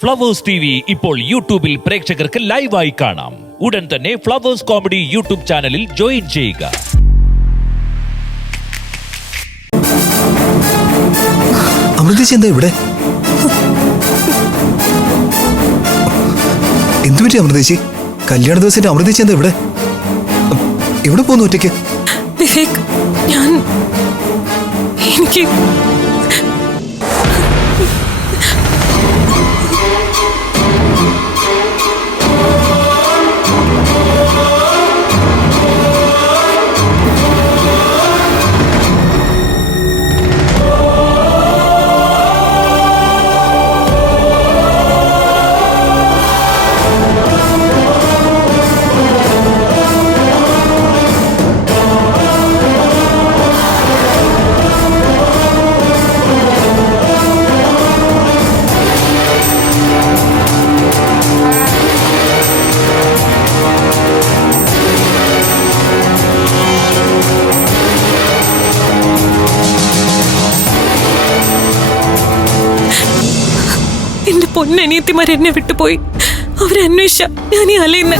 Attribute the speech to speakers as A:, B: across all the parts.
A: Flowers T V ഇപ്പോൾ യൂട്യൂബിൽ പ്രേക്ഷകർക്ക് ലൈവായി കാണാം. ഉടൻ തന്നെ ഫ്ലവേഴ്സ് കോമഡി യൂട്യൂബ് ചാനലിൽ ജോയിൻ ചെയ്യുക.
B: എന്തുപറ്റി എന്താ ഇവിടെ? എന്തു പറ്റി അമൃതേച്ചി കല്യാണ ദിവസത്തിന്റെ അമൃതേശി എന്താ ഇവിടെ? എവിടെ പോന്നു ഒറ്റയ്ക്ക്?
C: വിവേക് ഞാൻ എനിക്ക് പൊന്നനിയത്തിമാർ എന്നെ വിട്ടുപോയി. അവരന്വേഷ ഞാൻ ഈ അലയുന്ന.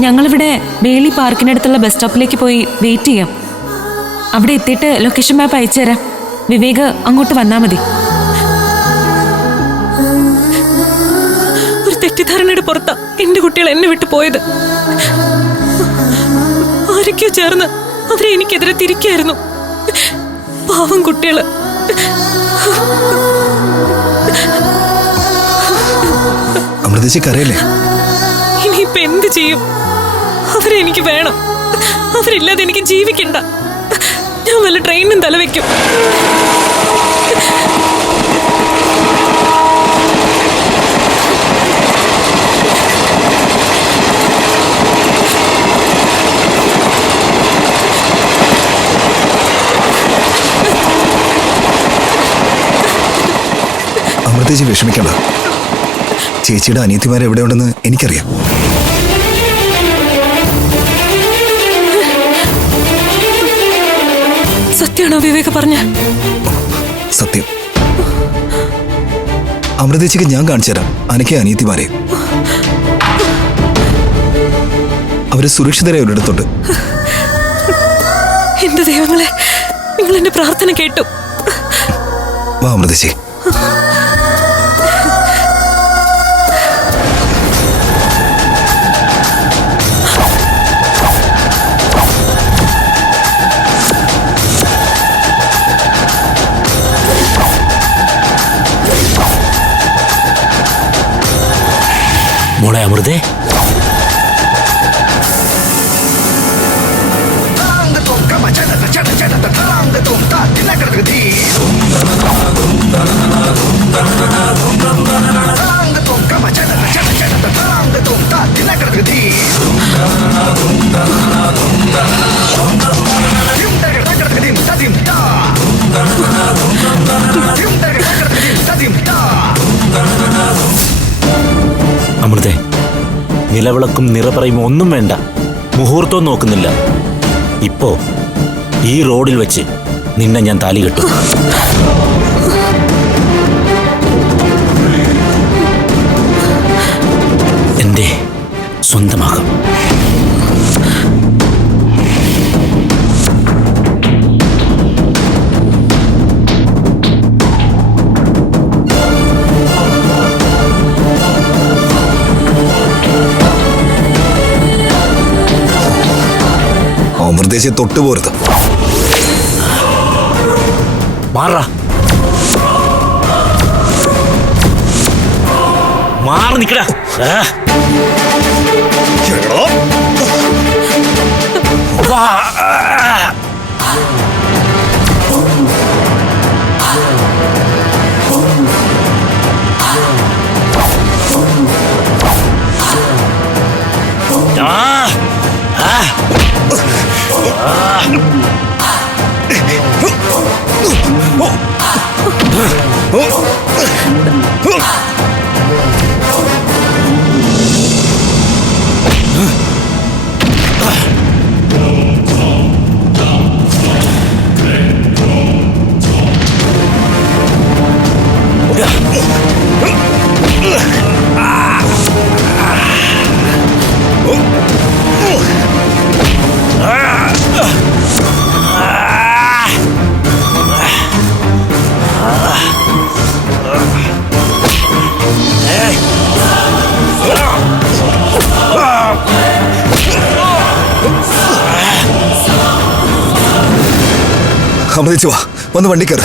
D: ഞങ്ങളിവിടെ ബേലി പാർക്കിനടുത്തുള്ള ബസ് സ്റ്റോപ്പിലേക്ക് പോയി വെയിറ്റ് ചെയ്യാം. അവിടെ എത്തിയിട്ട് ലൊക്കേഷൻ മാപ്പ് അയച്ചു തരാം വിവേക് അങ്ങോട്ട് വന്നാൽ മതി.
C: തെറ്റിദ്ധാരണയുടെ പുറത്താ എന്റെ കുട്ടികൾ എന്നെ വിട്ടു പോയത്. ആരൊക്കെയോ ചേർന്ന് അവരെ എനിക്കെതിരെ തിരിക്കായിരുന്നു. പാവം കുട്ടികൾ.
B: അമൃതേച്ചി കരയല്ലേ?
C: ഇനിയിപ്പൊ എന്ത് ചെയ്യും? അവരെ എനിക്ക് വേണം. അവരില്ലാതെ എനിക്ക് ജീവിക്കണ്ട. ഞാൻ വല്ല ട്രെയിനും തലവെക്കും.
B: അമൃതേച്ചി വിഷമിക്കണ്ട. ചേച്ചിയുടെ അനിയത്തിമാർ എവിടെയുണ്ടെന്ന് എനിക്കറിയാം.
C: സത്യമാണോ വിവേക പറഞ്ഞ?
B: സത്യം. അമൃതേച്ചിക്ക് ഞാൻ കാണിച്ചുതരാം അനക്ക അനക്കെ അനിയത്തിമാരെ. അവർ സുരക്ഷിതരായ ഒരിടത്തുണ്ട്.
C: എന്റെ ദൈവങ്ങളെ നിങ്ങൾ എന്റെ പ്രാർത്ഥന കേട്ടു.
B: വാ അമൃതേച്ചി.
E: மோளே அமிர்தே. നിലവിളക്കും നിറപറയും ഒന്നും വേണ്ട. മുഹൂർത്തവും നോക്കുന്നില്ല. ഇപ്പോ ഈ റോഡിൽ വെച്ച് നിന്നെ ഞാൻ താലി കെട്ടും. എന്റെ സ്വന്തമാകും.
B: അമൃതേച്ചി തൊട്ടുപോരുത്.
E: മാറാ. മാറി നിക്കടാ 아!
B: അമൃതിച്ച് വാ. വന്ന് വണ്ടി കയറ്.